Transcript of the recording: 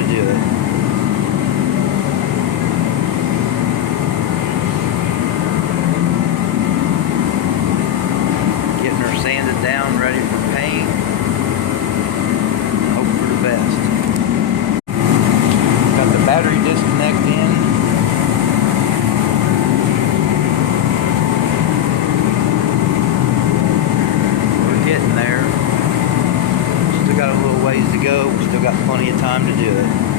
to do it. Getting her sanded down, ready for paint. Hope for the best. Got the battery disconnect in. We're getting there. Still got a little ways to go. We still got plenty of time to do it.